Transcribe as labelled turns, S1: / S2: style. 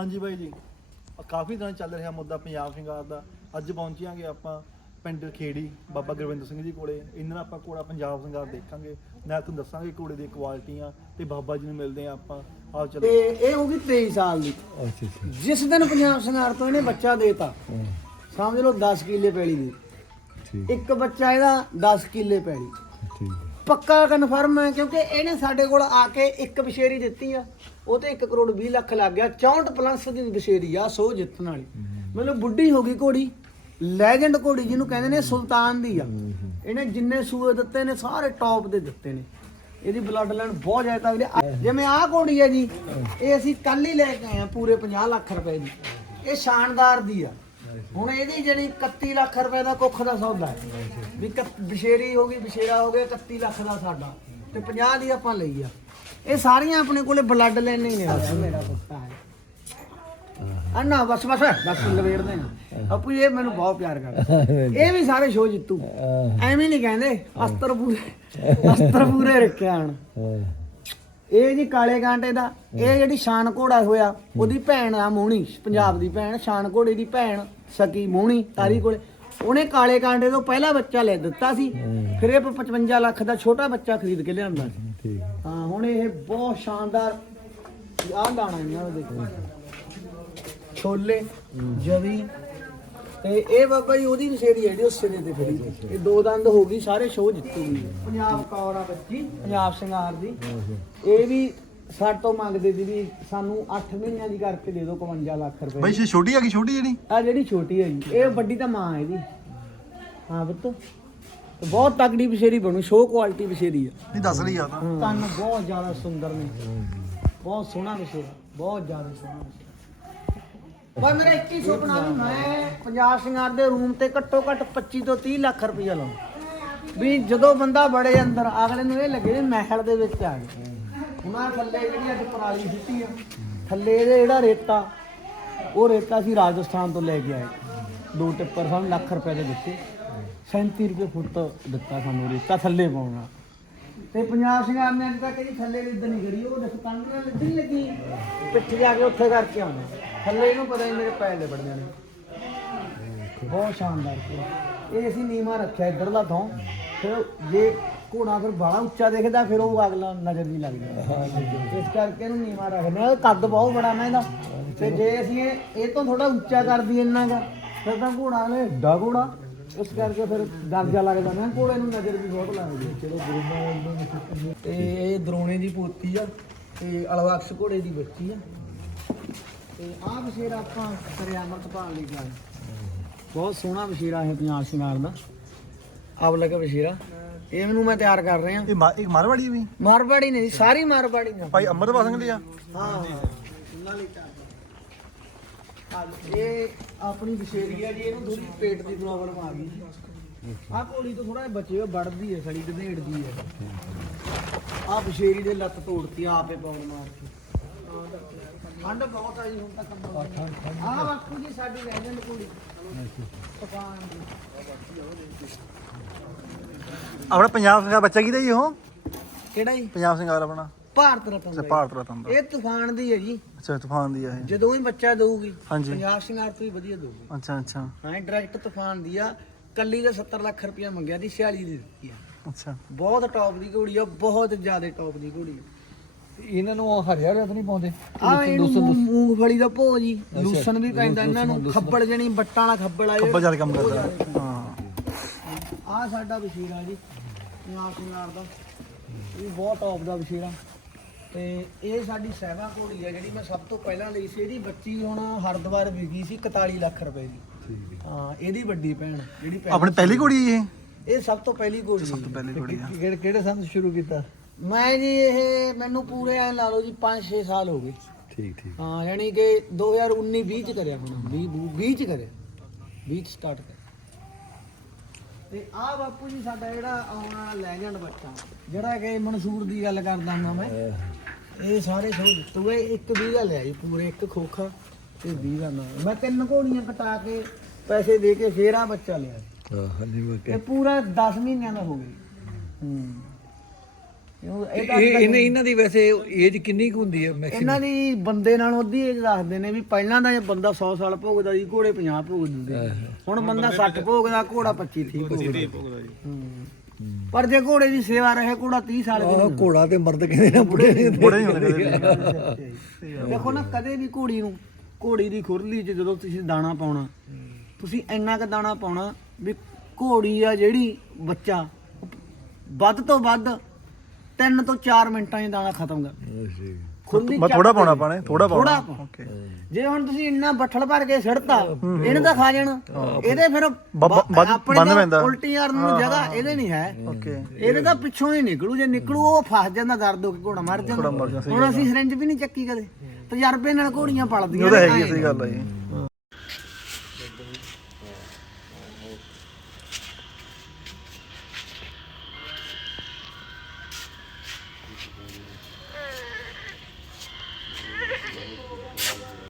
S1: ਹਾਂਜੀ ਬਾਈ ਜੀ। ਕਾਫੀ ਦਿਨ ਚੱਲ ਰਿਹਾ ਮੁੱਦਾ ਪੰਜਾਬ ਸ਼ਿੰਗਾਰ ਦਾ। ਅੱਜ ਪਹੁੰਚਿਆਂਗੇ ਆਪਾਂ ਪਿੰਡ ਖੇੜੀ ਬਾਬਾ ਗੁਰਵਿੰਦਰ ਸਿੰਘ ਜੀ ਕੋਲੇ। ਇਹਨਾਂ ਨਾਲ ਆਪਾਂ ਘੋੜਾ ਪੰਜਾਬ ਸ਼ਿੰਗਾਰ ਦੇਖਾਂਗੇ। ਨਾਲ ਤੁਹਾਨੂੰ ਦੱਸਾਂਗੇ ਘੋੜੇ ਦੀਆਂ ਕੁਆਲਿਟੀਆਂ ਤੇ ਬਾਬਾ ਜੀ ਨੂੰ ਮਿਲਦੇ ਆ ਆਪਾਂ। ਆਓ
S2: ਤੇ
S1: ਚਲੋ
S2: ਇਹ ਹੋ ਗਈ 23 ਸਾਲ ਦੀ।
S3: ਅੱਛਾ ਅੱਛਾ।
S2: ਜਿਸ ਦਿਨ ਪੰਜਾਬ ਸੰਘਾਰ ਤੋਂ ਇਹਨੇ ਬੱਚਾ ਦੇਤਾ ਸਮਝ ਲਓ 10 ਕਿੱਲੇ ਪੈਲੀ ਦੀ।
S3: ਠੀਕ।
S2: ਇੱਕ ਬੱਚਾ ਇਹਦਾ 10 ਕਿੱਲੇ ਪੈਲੀ।
S3: ਠੀਕ
S2: ਪੱਕਾ ਕਨਫਰਮ ਹੈ ਕਿਉਂਕਿ ਇਹਨੇ ਸਾਡੇ ਕੋਲ ਆ ਕੇ ਇੱਕ ਬਸ਼ੇਰੀ ਦਿੱਤੀ ਆ। ਉਹ ਤੇ 1 ਕਰੋੜ 20 ਲੱਖ ਲੱਗ ਗਿਆ 64 ਪਲੱਸ ਦੀ ਬਸ਼ੇਰੀ ਆ, ਸੋ ਜਿੱਤਣ ਵਾਲੀ। ਮਤਲਬ ਬੁੱਢੀ ਹੋ ਗਈ ਘੋੜੀ ਲੈਜੈਂਡ ਘੋੜੀ ਜਿਹਨੂੰ ਕਹਿੰਦੇ ਨੇ ਸੁਲਤਾਨ ਦੀ ਆ। ਇਹਨੇ ਜਿੰਨੇ ਸੂਏ ਦਿੱਤੇ ਨੇ, ਸਾਰੇ ਟੌਪ ਦੇ ਦਿੱਤੇ ਨੇ। ਇਹਦੀ ਬਲੱਡ ਲਾਈਨ ਬਹੁਤ ਜ਼ਿਆਦਾ ਤਗੜੀ ਜਿਵੇਂ ਆਹ ਘੋੜੀ ਹੈ ਜੀ, ਇਹ ਅਸੀਂ ਕੱਲ ਹੀ ਲੈ ਕੇ ਆਏ ਆ, ਪੂਰੇ 50 ਲੱਖ ਰੁਪਏ ਦੀ। ਇਹ ਸ਼ਾਨਦਾਰ ਦੀ ਆ। ਹੁਣ ਇਹਦੀ ਜਿਹੜੀ 31 ਲੱਖ ਰੁਪਏ ਦਾ ਕੁੱਖ ਦਾ ਸੌਦਾ ਹੈ। ਵੀ ਬਸ਼ੇਰੀ ਹੋ ਗਈ ਬਸ਼ੇਰਾ ਹੋ ਗਿਆ 31 ਲੱਖ ਦਾ ਸਾਡਾ। ਤੇ 50 ਦੀ ਆਪਾਂ ਲਈ ਆ। ਇਹ ਸਾਰੀਆਂ ਆਪਣੇ ਕੋਲੇ ਬਲੱਡ ਲੈਣੇ ਹੀ ਨੇ ਬਸ ਮੇਰਾ ਕੁੱਤਾ ਹੈ। ਆ ਨਾ ਬਸ ਬਸ ਬਸ ਲਵੇੜਦੇ ਆ ਆਪੂ ਇਹ ਮੈਨੂੰ ਬਹੁਤ ਪਿਆਰ ਕਰਦਾ ਇਹ ਵੀ ਸਾਰੇ ਸ਼ੋਅ ਜਿੱਤੂ। ਐਵੇਂ ਨਹੀਂ ਕਹਿੰਦੇ ਅਸਤਰ ਪੂਰੇ ਅਸਤਰ ਪੂਰੇ ਰੱਖਿਆ ਹਣ। ਇਹ ਜੀ ਕਾਲੇ ਕਾਂਟੇ ਦਾ ਇਹ ਜਿਹੜੀ ਸ਼ਾਨ ਘੋੜਾ ਹੋਇਆ ਉਹਦੀ ਭੈਣ ਆ ਮੋਹਣੀ ਪੰਜਾਬ ਦੀ ਭੈਣ ਸ਼ਾਨ ਘੋੜੇ ਦੀ ਭੈਣ ਸਕੀ ਮੋਹਣੀ ਤਾਰੀ ਕੋਲੇ। ਉਹਨੇ ਕਾਲੇ ਕਾਂਟੇ ਤੋਂ ਪਹਿਲਾ ਬੱਚਾ ਲੈ ਦਿੱਤਾ ਸੀ। ਫਿਰ ਇਹ 55 ਲੱਖ ਦਾ ਛੋਟਾ ਬੱਚਾ ਖਰੀਦ ਕੇ ਲਿਆਂਦਾ ਸੀ।
S3: ਠੀਕ।
S2: ਹੁਣ ਇਹ ਬਹੁਤ ਸ਼ਾਨਦਾਰ ਆਹ ਦਾਣਾ ਇਹਨਾਂ ਦਾ ਦੇਖੋ। ਛੋਲੇ ਜਵੀ ਤੇ ਇਹ ਬਾਬਾ ਜੀ ਉਹਦੀ ਹੈ ਜਿਹੜੀ ਉਸ ਸਿਰੇ ਤੇ ਸੀ। ਇਹ ਦੋ ਦੰਦ ਹੋ ਗਈ ਸਾਰੇ ਸ਼ੋਅ ਜਿੱਤੂਗੀ ਪੰਜਾਬ ਕੌਰ ਆ ਬੱਚੀ। ਪੰਜਾਬ ਸ਼ਿੰਗਾਰ ਦੀ। ਇਹ ਵੀ ਸਾਡੇ ਤੋਂ ਮੰਗਦੇ ਸੀ ਵੀ ਸਾਨੂੰ 8 ਮਹੀਨਿਆਂ ਦੀ ਕਰਕੇ ਦੇ ਦਿਓ 51 ਲੱਖ ਰੁਪਏ।
S1: ਬਾਈ ਛੋਟੀ ਹੈਗੀ ਛੋਟੀ ਜਿਹੜੀ?
S2: ਆ ਜਿਹੜੀ ਛੋਟੀ ਹੈ ਜੀ ਇਹ ਵੱਡੀ ਤਾਂ ਮਾਂ ਹੈ ਇਹਦੀ ਹਾਂ ਪੁੱਤ। ਤੇ ਬਹੁਤ ਤਕੜੀ ਵਿਸ਼ੇਰੀ ਬਣੂ ਸ਼ੋਅ ਕੁਆਲਿਟੀ ਵਿਸ਼ੇਰੀ ਆ।
S1: ਨਹੀਂ ਦੱਸ ਰਹੀ ਆ ਤਾਂ
S2: ਕੰਨ ਬਹੁਤ ਜ਼ਿਆਦਾ ਸੁੰਦਰ ਨੇ। ਬਹੁਤ ਸੋਹਣਾ ਵਿਸ਼ੇਰਾ ਬਹੁਤ ਜ਼ਿਆਦਾ ਸੋਹਣਾ ਵਿਸ਼ੇਰਾ ਪਰ ਮੇਰਾ ਇੱਕ ਹੀ ਸੁਪਨਾ ਵੀ ਮੈਂ ਪੰਜਾਬ ਸਿੰਘਾਰ ਦੇ ਰੂਮ ਤੇ ਘੱਟੋ ਘੱਟ 25 ਤੋਂ 30 ਲੱਖ ਰੁਪਈਆ ਲਾਉਂ ਵੀ ਜਦੋਂ ਬੰਦਾ ਬੜੇ ਅੰਦਰ ਅਗਲੇ ਨੂੰ ਇਹ ਲੱਗੇ ਵੀ ਮਹਿਲ ਦੇ ਵਿੱਚ ਆ ਗਏ ਹੁਣ ਥੱਲੇ ਜਿਹੜੀ ਅੱਜ ਪਰਾਲੀ ਸਿੱਟੀ ਆ ਥੱਲੇ ਇਹਦੇ ਜਿਹੜਾ ਰੇਤਾ ਉਹ ਰੇਤਾ ਸੀ ਰਾਜਸਥਾਨ ਤੋਂ ਲੈ ਕੇ ਆਏ। ਦੋ ਟਿੱਪਰ ਸਾਨੂੰ ਲੱਖ ਰੁਪਏ ਦੇ ਦਿੱਤੇ। 37 ਰੁਪਏ ਫੁੱਟ ਦਿੱਤਾ ਸਾਨੂੰ ਰੇਤਾ ਥੱਲੇ ਪਾਉਣਾ। ਤੇ ਪੰਜਾਬ ਸਿੰਘਾਰ ਨੇ ਅੱਜ ਤੱਕ ਥੱਲੇ ਲਿੱਦ ਨਹੀਂ ਕਰੀ, ਉਹ ਦੇਖ ਤੰਗ ਨਾਲ ਲਿੱਦ ਨਹੀਂ ਲੱਗੀ। ਪਿੱਛੇ ਜਾ ਕੇ ਉੱਥੇ ਕਰਕੇ ਆਉਣਾ ਥੱਲੇ ਇਹਨੂੰ ਪਤਾ ਨਹੀਂ ਮੇਰੇ ਪੈਰ ਲਿਬੜ ਜਾਣੇ ਬਹੁਤ ਸ਼ਾਨਦਾਰ ਇਹ ਅਸੀਂ ਨੀਮਾ ਰੱਖਿਆ ਇੱਧਰਲਾ ਥਾਂ। ਫਿਰ ਜੇ ਘੋੜਾ ਫਿਰ ਬੜਾ ਉੱਚਾ ਦੇਖਦਾ, ਫਿਰ ਉਹ ਅਗਲਾ ਨਜ਼ਰ ਨਹੀਂ ਲੱਗਦਾ। ਇਸ ਕਰਕੇ ਇਹਨੂੰ ਨੀਮਾ ਰੱਖਦੇ ਕੱਦ ਬਹੁਤ ਬੜਾ ਨਾ ਇਹਦਾ। ਤੇ ਜੇ ਅਸੀਂ ਇਹ ਤੋਂ ਥੋੜਾ ਉੱਚਾ ਕਰ ਦਈਏ ਇੰਨਾ ਗਾ ਫਿਰ ਤਾਂ ਘੋੜਾ ਨੇ ਏਡਾ ਘੋੜਾ। ਉਸ ਕਰਕੇ ਫਿਰ ਦਰਜਾ ਲੱਗਦਾ ਨਾ ਘੋੜੇ ਨੂੰ ਨਜ਼ਰ ਵੀ ਬਹੁਤ ਲੱਗਦੀ ਹੈ। ਚਲੋ ਗੁਰੂ ਮਹਾਰਾਜ ਨੇ ਤੇ ਇਹ ਦਰੋਣੇ ਦੀ ਪੋਤੀ ਆ ਤੇ ਅਲਵਕਸ ਘੋੜੇ ਦੀ ਬੱਚੀ ਆ। ਤੇ ਆਹ ਬਸ਼ੇਰਾ ਆਪਾਂ ਕਰਿਆ ਅਮਰਤਪਾਲ ਲਈ ਗਿਆ ਬਹੁਤ ਸੋਹਣਾ ਬਸ਼ੇਰਾ ਹੈ ਪੰਜਾਬ ਸ਼ਿੰਗਾਰ ਦਾ। ਆਪ ਲਗਾ ਬਸ਼ੇਰਾ ਇਹ ਮੈਨੂੰ ਮੈਂ ਤਿਆਰ ਕਰ ਰਿਹਾ।
S1: ਇਹ ਮਾ- ਇੱਕ ਮਾਰਵਾੜੀ ਵੀ?
S2: ਮਾਰਵਾੜੀ ਨਹੀਂ ਸਾਰੀ ਮਾਰਵਾੜੀ ਨੇ
S1: ਭਾਈ ਅੰਮ੍ਰਿਤਪਾਲ ਸਿੰਘ ਦੀ ਆ?
S2: ਹਾਂ ਉਹਨਾਂ ਲਈ ਤਿਆਰ ਇਹ ਆਪਣੀ ਬਸ਼ੇਰੀ ਹੈ ਜੀ ਇਹਨੂੰ ਥੋੜੀ ਪੇਟ ਦੀ ਪ੍ਰੋਬਲਮ ਆ ਗਈ ਆਹ ਕੋਲੀ ਤੋਂ ਥੋੜਾ ਬਚੇ ਵੜਦੀ ਹੈ ਸੜੀ ਗਧੇੜਦੀ ਹੈ ਆਹ ਬਸ਼ੇਰੀ ਦੇ ਲੱਤ ਤੋੜਤੀ ਆਪੇ ਪੌੜ ਮਾਰ ਕੇ। ਠੰਡ ਬਹੁਤ ਆਈ ਹੁਣ ਤੱਕ ਆਹ ਬਾਪੂ ਜੀ ਸਾਡੀ ਲੈਜੈਂਡ ਕੁੜੀ ਪਕਾਨ ਦੀ।
S1: ਆਪਣਾ ਪੰਜਾਬ ਸਿੰਘਾਰ ਬੱਚਾ ਕਿਹਦਾ ਜੀ ਉਹ?
S2: ਕਿਹੜਾ ਜੀ?
S1: ਪੰਜਾਬ ਸਿੰਘਾਰ ਆਪਣਾ।
S2: ਭਾਰਤ ਰਤਨ
S1: ਅੱਛਾ
S2: ਦਾ
S1: ਭਾਰਤ ਰਤਨ ਦਾ।
S2: ਇਹ ਤੂਫਾਨ ਦੀ ਹੈ ਜੀ।
S1: ਅੱਛਾ ਤੂਫਾਨ ਦੀ ਆ ਇਹ।
S2: ਜਦੋਂ ਹੀ ਬੱਚਾ ਦਊਗੀ
S1: ਹਾਂਜੀ।
S2: ਪੰਜਾਬ ਸਿੰਘਾਰ ਤੋਂ ਹੀ ਵਧੀਆ ਦਊਗੀ।
S1: ਅੱਛਾ ਅੱਛਾ।
S2: ਹਾਂ ਡਾਇਰੈਕਟ ਤੂਫਾਨ ਦੀ ਆ। ਕੱਲੀ ਦਾ 70 ਲੱਖ ਰੁਪਇਆ ਮੰਗਿਆ ਦੀ 46 ਦੀ ਦਿੱਤੀ ਆ।
S1: ਅੱਛਾ।
S2: ਬਹੁਤ ਟੌਪ ਦੀ ਘੋੜੀ ਆ ਬਹੁਤ ਜ਼ਿਆਦਾ ਟੌਪ ਦੀ ਘੋੜੀ ਆ।
S3: ਇਹਨਾਂ ਨੂੰ ਹਰਿਆ ਰਤ ਨਹੀਂ ਪਾਉਂਦੇ?
S2: ਆ ਇਹਨੂੰ ਮੂੰ- ਮੂੰਗਫਲੀ ਦਾ ਭੋ ਜੀ। ਲੂਸਨ ਵੀ ਪੈਂਦਾ ਇਹਨਾਂ ਨੂੰ ਖੱਬੜ ਜਣੀ ਬੱਟਾਂ ਵਾਲਾ ਖੱਬੜ ਆ
S1: ਖੱਬਾ ਜ਼ਿਆਦਾ ਕੰਮ ਕਰਦਾ। ਹਾਂ।
S2: ਆ ਸਾਡਾ ਵਸ਼ੀਰਾ ਜੀ ਪੰਜਾਬ ਸਿੰਘਾਰ ਦਾ। ਇਹ ਬਹੁਤ ਟੌਪ ਦਾ ਵਸ਼ੀਰਾ ਤੇ ਇਹ ਸਾਡੀ ਸਹਿਵਾ ਘੋੜੀ ਆ ਜਿਹੜੀ ਮੈਂ ਸਭ ਤੋਂ ਪਹਿਲਾਂ ਲਈ ਸੀ। ਇਹਦੀ ਬੱਚੀ ਹੁਣ ਹਰਦੁਆਰ ਵਿਕੀ ਸੀ 41 ਲੱਖ ਰੁਪਏ ਦੀ। ਹਾਂ। ਇਹਦੀ ਵੱਡੀ ਭੈਣ ਜਿਹੜੀ
S1: ਆਪਣੀ ਪਹਿਲੀ ਕੁੜੀ ਇਹ?
S2: ਇਹ ਸਭ ਤੋਂ ਪਹਿਲੀ ਘੋੜੀ
S1: ਸਭ ਤੋਂ ਪਹਿਲੀ ਕੁੜੀ ਆ।
S3: ਕਿਹੜੇ ਕਿਹੜੇ ਸੰਦ ਸ਼ੁਰੂ ਕੀਤਾ?
S2: ਮੈਂ ਜੀ ਇਹ ਮੈਨੂੰ ਪੂਰੇ ਐ ਲਾ ਲਓ ਜੀ 5-6 ਸਾਲ ਹੋ ਗਏ।
S3: ਠੀਕ ਠੀਕ।
S2: ਹਾਂ ਯਾਨੀ ਕਿ 2019 20 ਚ ਕਰਿਆ ਹੁਣ 20 20 ਚ ਕਰਿਆ। 20 ਚ ਸਟਾਰਟ ਕਰਿਆ। ਤੇ ਆਹ ਬਾਪੂ ਜੀ ਸਾਡਾ ਜਿਹੜਾ ਆਉਣ ਵਾਲਾ ਲੈਜੈਂਡ ਬੱਚਾ ਜਿਹੜਾ ਕਿ ਮਨਸੂਰ ਦੀ ਗੱਲ ਕਰਦਾ ਹਾਂ ਮੈਂ। ਇਹ ਸਾਰੇ ਸੋ ਦਿੱਤੂਗੇ ਇੱਕ 20 ਦਾ ਲਿਆ ਜੀ ਪੂਰੇ ਇੱਕ ਖੋਖਾ ਤੇ 20 ਦਾ ਨਾਲ ਮੈਂ ਤਿੰਨ ਘੋੜੀਆਂ ਕਟਾ ਕੇ ਪੈਸੇ ਦੇ ਕੇ ਫੇਰ ਆ ਬੱਚਾ ਲਿਆ।
S3: ਹਾਂ ਹਾਂਜੀ ਮੈਂ
S2: ਇਹ ਪੂਰਾ 10 ਮਹੀਨਿਆਂ ਦਾ ਹੋ ਗਿਆ। ਹੂੰ। ਇਹ- ਇਹ ਤਾਂ
S3: ਇਹ ਇਹਨਾਂ ਇਹਨਾਂ ਦੀ ਵੈਸੇ ਏਜ ਕਿੰਨੀ ਕੁ ਹੁੰਦੀ ਹੈ ਮੈਕਸਿਮਮ
S2: ਇਹਨਾਂ ਦੀ ਬੰਦੇ ਨਾਲ ਉਹਦੀ ਏਜ ਦੱਸਦੇ ਨੇ ਵੀ ਪਹਿਲਾਂ ਦਾ ਇਹ ਬੰਦਾ 100 ਸਾਲ ਭੋਗਦਾ ਸੀ ਘੋੜੇ 50 ਭੋਗ ਦਿੰਦੇ ਹੁਣ ਬੰਦਾ 60 ਭੋਗਦਾ ਘੋੜਾ 25 ਠੀਕ ਭੋਗਦਾ ਹੂੰ। ਪਰ ਜੇ ਘੋੜੇ ਦੀ ਸੇਵਾ ਰਹੇ ਘੋੜਾ 30 ਸਾਲ
S3: ਆਹ ਘੋੜਾ ਤੇ ਮਰਦ ਕਹਿੰਦੇ ਨੇ ਬੁੜੇ ਨਹੀਂ ਹੁੰਦੇ
S1: ਬੜੇ ਨਹੀਂ ਹੁੰਦੇ ਕਦੇ ਵੀ।
S2: ਦੇਖੋ ਨਾ ਕਦੇ ਵੀ ਘੋੜੀ ਨੂੰ ਘੋੜੀ ਦੀ ਖੁਰਲੀ 'ਚ ਜਦੋਂ ਤੁਸੀਂ ਦਾਣਾ ਪਾਉਣਾ ਤੁਸੀਂ ਇੰਨਾ ਕ ਦਾਣਾ ਪਾਉਣਾ ਵੀ ਘੋੜੀ ਆ ਜਿਹੜੀ ਬੱਚਾ ਵੱਧ ਤੋਂ ਵੱਧ 3 ਤੋਂ 4 ਮਿੰਟਾਂ 'ਚ ਦਾਣਾ ਖਤਮ ਕਰ। ਖੁੰਦੀ
S1: ਮੈਂ ਥੋੜਾ ਪਾਉਣਾ ਪਾਣੇ ਥੋੜਾ ਪਾਉਣਾ। ਓਕੇ।
S2: ਜੇ ਹੁਣ ਤੁਸੀਂ ਇੰਨਾ ਬੱਠਲ ਭਰ ਕੇ ਸਿੜਤਾ ਇਹਨੇ ਤਾਂ ਖਾ ਜਾਣਾ। ਇਹਦੇ ਫਿਰ ਬੰਦ
S1: ਪੈਂਦਾ।
S2: ਉਲਟੀ ਯਾਰ ਨੂੰ ਜਗ੍ਹਾ ਇਹਦੇ ਨਹੀਂ ਹੈ।
S1: ਓਕੇ।
S2: ਇਹਦੇ ਤਾਂ ਪਿੱਛੋਂ ਹੀ ਨਿਕਲੂ। ਜੇ ਨਿਕਲੂ ਉਹ ਫਸ ਜਾਂਦਾ ਦਰਦ ਹੋ ਕੇ ਘੋੜਾ ਮਰ ਜਾਂਦਾ। ਹੁਣ ਅਸੀਂ ਸਿਰੰਜ ਵੀ ਨਹੀਂ ਚੱਕੀ ਕਦੇ। ਤਜਰਬੇ ਨਾਲ ਘੋੜੀਆਂ ਪਲਦੀਆਂ
S1: ਉਹ ਤਾਂ ਹੈਗੀ ਸਹੀ ਗੱਲ ਹੈ ਜੀ।